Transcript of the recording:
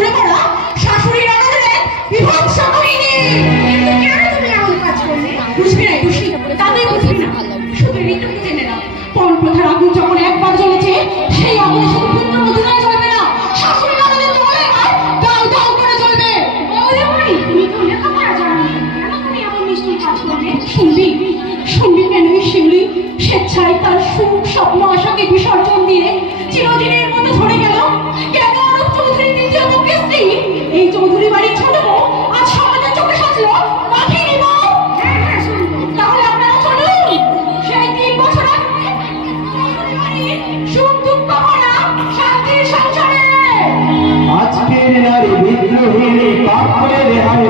জুড়ে পড়া শাশুড়ির আদরে বিভৎস কাহিনী। কেন তুমি এমন কাজ করলে? বুঝবি না খুশি, তাতেই বুঝবি না। শুধু এইটুকু জেনে না, পণ প্রথার আগুন যখন একবার জ্বলেছে, সেই আগুন শুধু পুত্রবধূরাই জ্বলবে না, শাশুড়ির আদরে তোমার দাও দাও করে জ্বলবে। ওরে ভাই, তুমি তো লেখাপড়া জানো, কেন তুমি এমন নিষ্ঠুর কাজ করলে? শুনবি শুনবি কেন? শিউলি স্বেচ্ছায় তার সুখ স্বপ্ন আশাকে বিসর্জন দিয়ে চিরদিনের মতো ধরে গেল। কেন অরূপ চৌধুরী দ্বিতীয় পক্ষের স্ত্রী, এই চৌধুরী বাড়ির ছোট বউ আজ সমাজের চোখে সাজলো মাফি নিব। তাহলে আপনারা চলুন সেই 3 বছর আগে সুখ দুঃখ ভরা শান্তির সংসারে। আজকের নারী বিদ্রোহী পাপ করে রেহাই